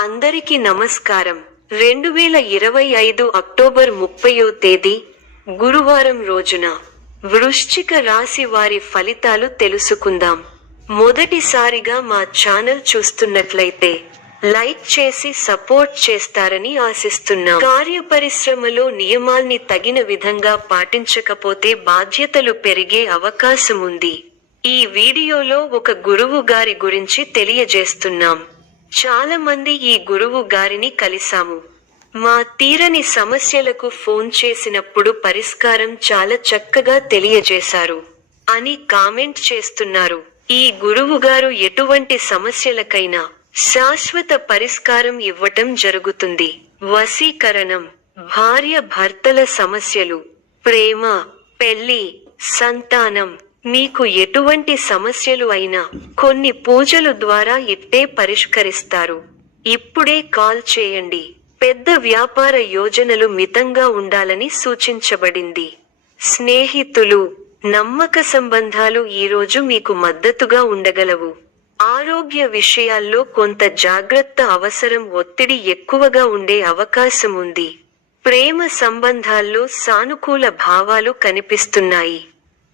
అందరికీ నమస్కారం. 2025 అక్టోబర్ 30వ తేదీ గురువారం రోజున వృశ్చిక రాశి వారి ఫలితాలు తెలుసుకుందాం. మొదటిసారిగా మా ఛానల్ చూస్తున్నట్లయితే లైక్ చేసి సపోర్ట్ చేస్తారని ఆశిస్తున్నాం. కార్యపరిశ్రమలో నియమాల్ని తగిన విధంగా పాటించకపోతే బాధ్యతలు పెరిగే అవకాశం ఉంది. ఈ వీడియోలో ఒక గురువు గారి గురించి తెలియజేస్తున్నాం. చాలా మంది ఈ గురువు గారిని కలిసాము. మా తీరని సమస్యలకు ఫోన్ చేసినప్పుడు పరిష్కారం చాలా చక్కగా తెలియజేశారు అని కామెంట్ చేస్తున్నారు. ఈ గురువు గారు ఎటువంటి సమస్యలకైనా శాశ్వత పరిష్కారం ఇవ్వటం జరుగుతుంది. వశీకరణం, భార్య భర్తల సమస్యలు, ప్రేమ, పెళ్లి, సంతానం, మీకు ఎటువంటి సమస్యలు అయినా కొన్ని పూజలు ద్వారా ఇట్టే పరిష్కరిస్తారు. ఇప్పుడే కాల్ చేయండి. పెద్ద వ్యాపార యోజనలు మితంగా ఉండాలని సూచించబడింది. స్నేహితులు, నమ్మక సంబంధాలు ఈరోజు మీకు మద్దతుగా ఉండగలవు. ఆరోగ్య విషయాల్లో కొంత జాగ్రత్త అవసరం. ఒత్తిడి ఎక్కువగా ఉండే అవకాశం ఉంది. ప్రేమ సంబంధాల్లో సానుకూల భావాలు కనిపిస్తున్నాయి.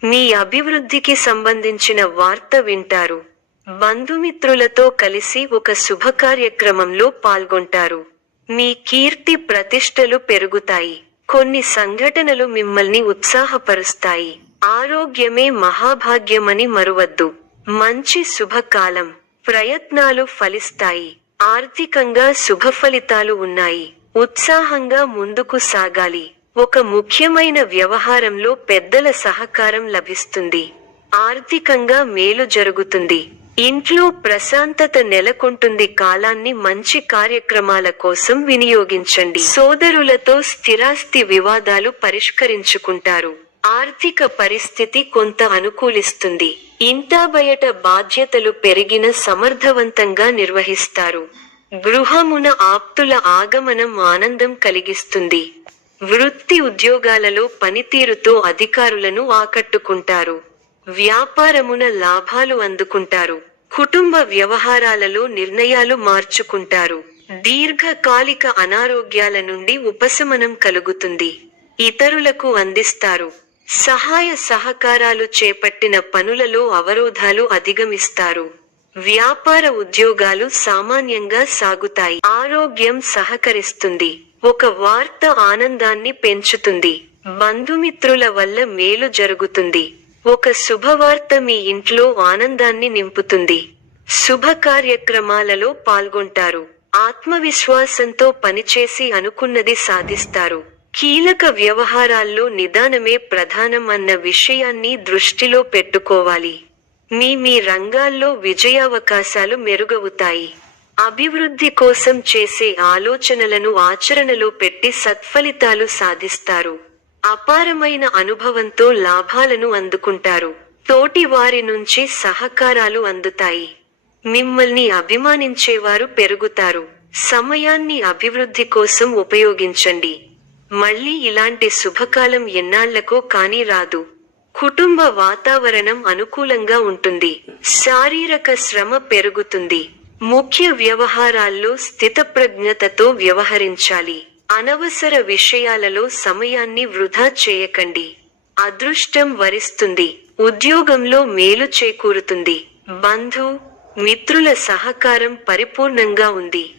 మీ అభివృద్ధికి సంబంధించిన వార్త వింటారు. బంధుమిత్రులతో కలిసి ఒక శుభకార్యక్రమంలో పాల్గొంటారు. మీ కీర్తి ప్రతిష్టలు పెరుగుతాయి. కొన్ని సంఘటనలు మిమ్మల్ని ఉత్సాహపరుస్తాయి. ఆరోగ్యమే మహాభాగ్యమని మరువద్దు. మంచి శుభకాలం. ప్రయత్నాలు ఫలిస్తాయి. ఆర్థికంగా శుభఫలితాలు ఉన్నాయి. ఉత్సాహంగా ముందుకు సాగాలి. ఒక ముఖ్యమైన వ్యవహారంలో పెద్దల సహకారం లభిస్తుంది. ఆర్థికంగా మేలు జరుగుతుంది. ఇంట్లో ప్రశాంతత నెలకొంటుంది. కాలాన్ని మంచి కార్యక్రమాల కోసం వినియోగించండి. సోదరులతో స్థిరాస్తి వివాదాలు పరిష్కరించుకుంటారు. ఆర్థిక పరిస్థితి కొంత అనుకూలిస్తుంది. ఇంటా బయట బాధ్యతలు పెరిగిన సమర్థవంతంగా నిర్వహిస్తారు. గృహమున ఆప్తుల ఆగమనం ఆనందం కలిగిస్తుంది. వృత్తి ఉద్యోగాలలో పనితీరుతో అధికారులను ఆకట్టుకుంటారు. వ్యాపారమున లాభాలు అందుకుంటారు. కుటుంబ వ్యవహారాలలో నిర్ణయాలు మార్చుకుంటారు. దీర్ఘకాలిక అనారోగ్యాల నుండి ఉపశమనం కలుగుతుంది. ఇతరులకు అందిస్తారు. సహాయ సహకారాలు చేపట్టిన పనులలో అవరోధాలు అధిగమిస్తారు. వ్యాపార ఉద్యోగాలు సామాన్యంగా సాగుతాయి. ఆరోగ్యం సహకరిస్తుంది. ఒక వార్త ఆనందాన్ని పెంచుతుంది. బంధుమిత్రుల వల్ల మేలు జరుగుతుంది. ఒక శుభవార్త మీ ఇంట్లో ఆనందాన్ని నింపుతుంది. శుభ కార్యక్రమాలలో పాల్గొంటారు. ఆత్మవిశ్వాసంతో పనిచేసి అనుకున్నది సాధిస్తారు. కీలక వ్యవహారాల్లో నిదానమే ప్రధానం అన్న విషయాన్ని దృష్టిలో పెట్టుకోవాలి. మీ రంగాల్లో విజయావకాశాలు మెరుగవుతాయి. అభివృద్ధి కోసం చేసే ఆలోచనలను ఆచరణలో పెట్టి సత్ఫలితాలు సాధిస్తారు. అపారమైన అనుభవంతో లాభాలను అందుకుంటారు. తోటి వారి నుంచి సహకారాలు అందుతాయి. మిమ్మల్ని అభిమానించేవారు పెరుగుతారు. సమయాన్ని అభివృద్ధి కోసం ఉపయోగించండి. మళ్ళీ ఇలాంటి శుభకాలం ఎన్నాళ్లకో కానీ రాదు. కుటుంబ వాతావరణం అనుకూలంగా ఉంటుంది. శారీరక శ్రమ పెరుగుతుంది. ముఖ్య వ్యవహారాల్లో స్థితప్రజ్ఞతతో వ్యవహరించాలి. అనవసర విషయాలలో సమయాన్ని వృధా చేయకండి. అదృష్టం వరిస్తుంది. ఉద్యోగంలో మేలు చేకూరుతుంది. బంధు మిత్రుల సహకారం పరిపూర్ణంగా ఉంది.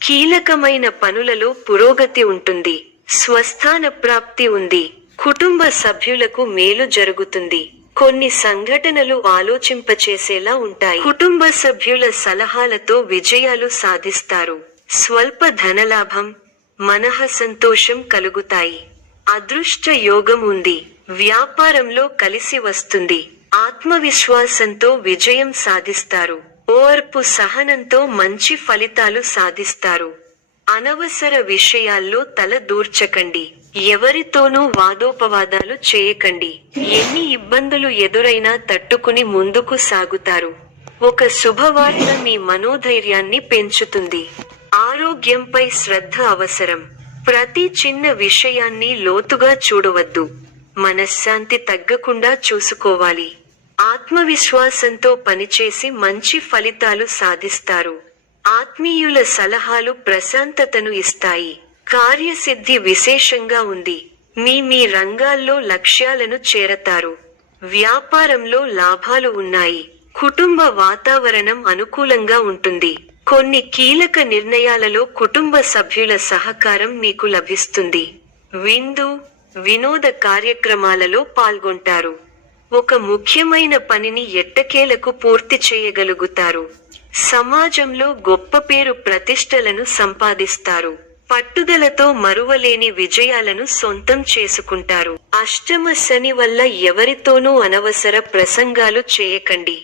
కీలకమైన పనులలో పురోగతి ఉంటుంది. స్వస్థాన ప్రాప్తి ఉంది. కుటుంబ సభ్యులకు మేలు జరుగుతుంది. కొన్ని సంఘటనలు ఆలోచింపచేసేలా ఉంటాయి. కుటుంబ సభ్యుల సలహాలతో విజయాలు సాధిస్తారు. స్వల్ప ధనలాభం, మనః సంతోషం కలుగుతాయి. అదృష్ట యోగం ఉంది. వ్యాపారంలో కలిసి వస్తుంది. ఆత్మవిశ్వాసంతో విజయం సాధిస్తారు. ఓర్పు సహనంతో మంచి ఫలితాలు సాధిస్తారు. అనవసర విషయాల్లో తల దూర్చకండి. ఎవరితోనూ వాదోపవాదాలు చేయకండి. ఎన్ని ఇబ్బందులు ఎదురైనా తట్టుకుని ముందుకు సాగుతారు. ఒక శుభవార్త మీ మనోధైర్యాన్ని పెంచుతుంది. ఆరోగ్యంపై శ్రద్ధ అవసరం. ప్రతి చిన్న విషయాన్ని లోతుగా చూడవద్దు. మనశ్శాంతి తగ్గకుండా చూసుకోవాలి. ఆత్మవిశ్వాసంతో పనిచేసి మంచి ఫలితాలు సాధిస్తారు. ఆత్మీయుల సలహాలు ప్రశాంతతను ఇస్తాయి. కార్యసిద్ధి విశేషంగా ఉంది. మీ రంగాల్లో లక్ష్యాలను చేరతారు. వ్యాపారంలో లాభాలు ఉన్నాయి. కుటుంబ వాతావరణం అనుకూలంగా ఉంటుంది. కొన్ని కీలక నిర్ణయాలలో కుటుంబ సభ్యుల సహకారం మీకు లభిస్తుంది. విందు, వినోద కార్యక్రమాలలో పాల్గొంటారు. ఒక ముఖ్యమైన పనిని ఎట్టకేలకు పూర్తి చేయగలుగుతారు. సమాజంలో గొప్ప పేరు ప్రతిష్టలను సంపాదిస్తారు. పట్టుదలతో మరువలేని విజయాలను సొంతం చేసుకుంటారు. అష్టమ శని వల్ల ఎవరితోనూ అనవసర ప్రసంగాలు చేయకండి.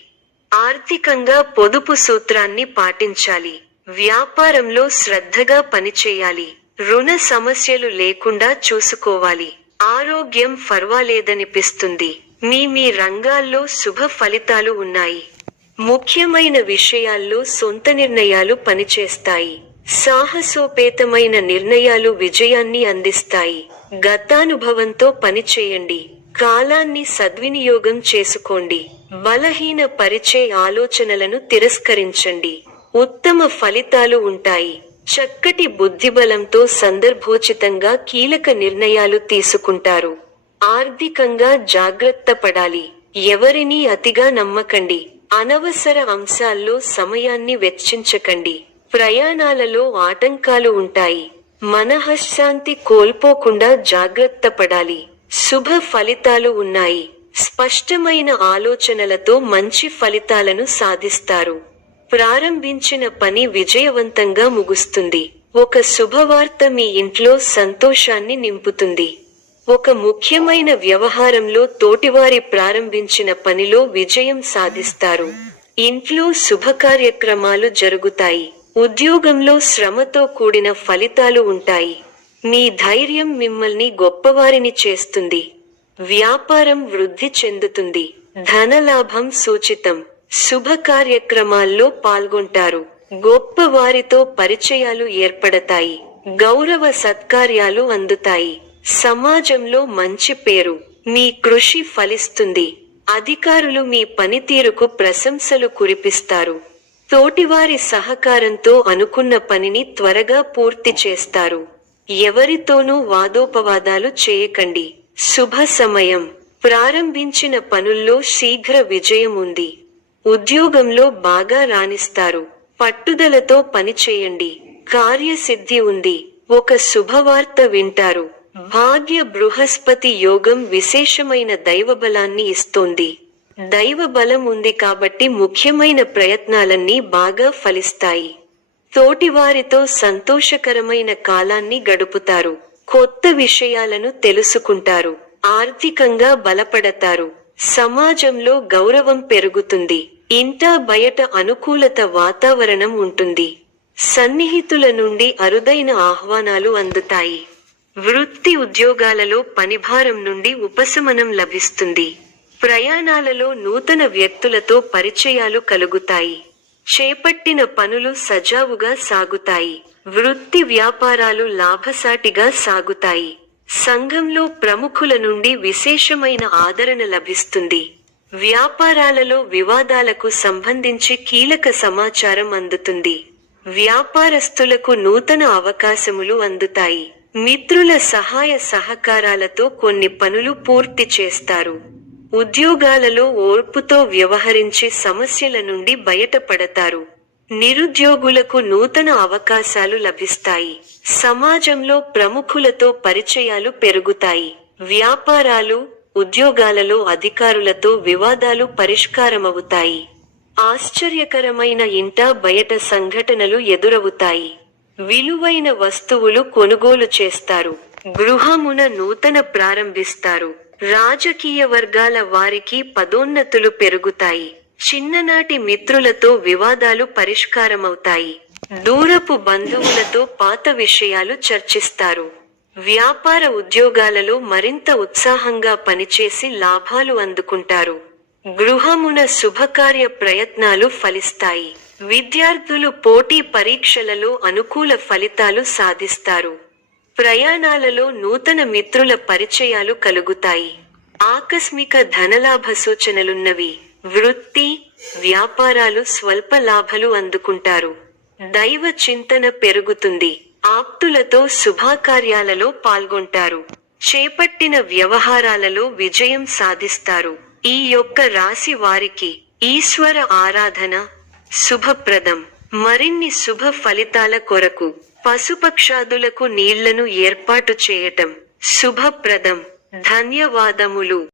ఆర్థికంగా పొదుపు సూత్రాన్ని పాటించాలి. వ్యాపారంలో శ్రద్ధగా పనిచేయాలి. రుణ సమస్యలు లేకుండా చూసుకోవాలి. ఆరోగ్యం పర్వాలేదనిపిస్తుంది. మీ రంగాల్లో శుభ ఫలితాలు ఉన్నాయి. ముఖ్యమైన విషయాల్లో సొంత నిర్ణయాలు పనిచేస్తాయి. సాహసోపేతమైన నిర్ణయాలు విజయాన్ని అందిస్తాయి. గతానుభవంతో పనిచేయండి. కాలాన్ని సద్వినియోగం చేసుకోండి. బలహీన పరిచే ఆలోచనలను తిరస్కరించండి. ఉత్తమ ఫలితాలు ఉంటాయి. చక్కటి బుద్ధిబలంతో సందర్భోచితంగా కీలక నిర్ణయాలు తీసుకుంటారు. ఆర్థికంగా జాగ్రత్త పడాలి. ఎవరినీ అతిగా నమ్మకండి. అనవసర అంశాల్లో సమయాన్ని వెచ్చించకండి. ప్రయాణాలలో ఆటంకాలు ఉంటాయి. మనఃశాంతి కోల్పోకుండా జాగ్రత్త పడాలి. శుభ ఫలితాలు ఉన్నాయి. స్పష్టమైన ఆలోచనలతో మంచి ఫలితాలను సాధిస్తారు. ప్రారంభించిన పని విజయవంతంగా ముగుస్తుంది. ఒక శుభవార్త మీ ఇంట్లో సంతోషాన్ని నింపుతుంది. ఒక ముఖ్యమైన వ్యవహారంలో తోటివారి ప్రారంభించిన పనిలో విజయం సాధిస్తారు. ఇంట్లో శుభకార్యక్రమాలు జరుగుతాయి. ఉద్యోగంలో శ్రమతో కూడిన ఫలితాలు ఉంటాయి. మీ ధైర్యం మిమ్మల్ని గొప్పవారిని చేస్తుంది. వ్యాపారం వృద్ధి చెందుతుంది. ధనలాభం సూచితం. శుభ కార్యక్రమాల్లో పాల్గొంటారు. గొప్ప వారితో పరిచయాలు ఏర్పడతాయి. గౌరవ సత్కార్యాలు అందుతాయి. సమాజంలో మంచి పేరు. మీ కృషి ఫలిస్తుంది. అధికారులు మీ పనితీరుకు ప్రశంసలు కురిపిస్తారు. తోటివారి సహకారంతో అనుకున్న పనిని త్వరగా పూర్తి చేస్తారు. ఎవరితోనూ వాదోపవాదాలు చేయకండి. శుభ సమయం. ప్రారంభించిన పనుల్లో శీఘ్ర విజయం ఉంది. ఉద్యోగంలో బాగా రాణిస్తారు. పట్టుదలతో పనిచేయండి. కార్యసిద్ధి ఉంది. ఒక శుభవార్త వింటారు. భాగ్య బృహస్పతి యోగం విశేషమైన దైవబలాన్ని ఇస్తోంది. దైవ బలం ఉంది కాబట్టి ముఖ్యమైన ప్రయత్నాలన్నీ బాగా ఫలిస్తాయి. తోటివారితో సంతోషకరమైన కాలాన్ని గడుపుతారు. కొత్త విషయాలను తెలుసుకుంటారు. ఆర్థికంగా బలపడతారు. సమాజంలో గౌరవం పెరుగుతుంది. ఇంటా బయట అనుకూలత వాతావరణం ఉంటుంది. సన్నిహితుల నుండి అరుదైన ఆహ్వానాలు అందుతాయి. వృత్తి ఉద్యోగాలలో పనిభారం నుండి ఉపశమనం లభిస్తుంది. ప్రయాణాలలో నూతన వ్యక్తులతో పరిచయాలు కలుగుతాయి. చేపట్టిన పనులు సజావుగా సాగుతాయి. వృత్తి వ్యాపారాలు లాభసాటిగా సాగుతాయి. సంఘంలో ప్రముఖుల నుండి విశేషమైన ఆదరణ లభిస్తుంది. వ్యాపారాలలో వివాదాలకు సంబంధించి కీలక సమాచారం అందుతుంది. వ్యాపారస్తులకు నూతన అవకాశములు అందుతాయి. మిత్రుల సహాయ సహకారాలతో కొన్ని పనులు పూర్తి చేస్తారు. ఉద్యోగాలలో ఓర్పుతో వ్యవహరించి సమస్యల నుండి బయటపడతారు. నిరుద్యోగులకు నూతన అవకాశాలు లభిస్తాయి. సమాజంలో ప్రముఖులతో పరిచయాలు పెరుగుతాయి. వ్యాపారాలు, ఉద్యోగాలలో అధికారులతో వివాదాలు పరిష్కారమవుతాయి. ఆశ్చర్యకరమైన ఇంటా బయట సంఘటనలు ఎదురవుతాయి. విలువైన వస్తువులు కొనుగోలు చేస్తారు. గృహమున నూతన ప్రారంభిస్తారు. రాజకీయ వర్గాల వారికి పదోన్నతులు పెరుగుతాయి. చిన్ననాటి మిత్రులతో వివాదాలు పరిష్కారమవుతాయి. దూరపు బంధువులతో పాత విషయాలు చర్చిస్తారు. వ్యాపార ఉద్యోగాలలో మరింత ఉత్సాహంగా పనిచేసి లాభాలు అందుకుంటారు. గృహమున శుభకార్య ప్రయత్నాలు ఫలిస్తాయి. విద్యార్థులు పోటీ పరీక్షలలో అనుకూల ఫలితాలు సాధిస్తారు. ప్రయాణాలలో నూతన మిత్రుల పరిచయాలు కలుగుతాయి. ఆకస్మిక ధనలాభ సూచనలున్నవి. వృత్తి, వ్యాపారాలు స్వల్ప లాభాలు అందుకుంటారు. దైవ చింతన పెరుగుతుంది. ఆప్తులతో శుభకార్యాలలో పాల్గొంటారు. చేపట్టిన వ్యవహారాలలో విజయం సాధిస్తారు. ఈ యొక్క రాశి వారికి ఈశ్వర ఆరాధన శుభప్రదం. మరిన్ని శుభ ఫలితాల కొరకు పశుపక్షాదులకు నీళ్లను ఏర్పాటు చేయటం శుభప్రదం. ధన్యవాదములు.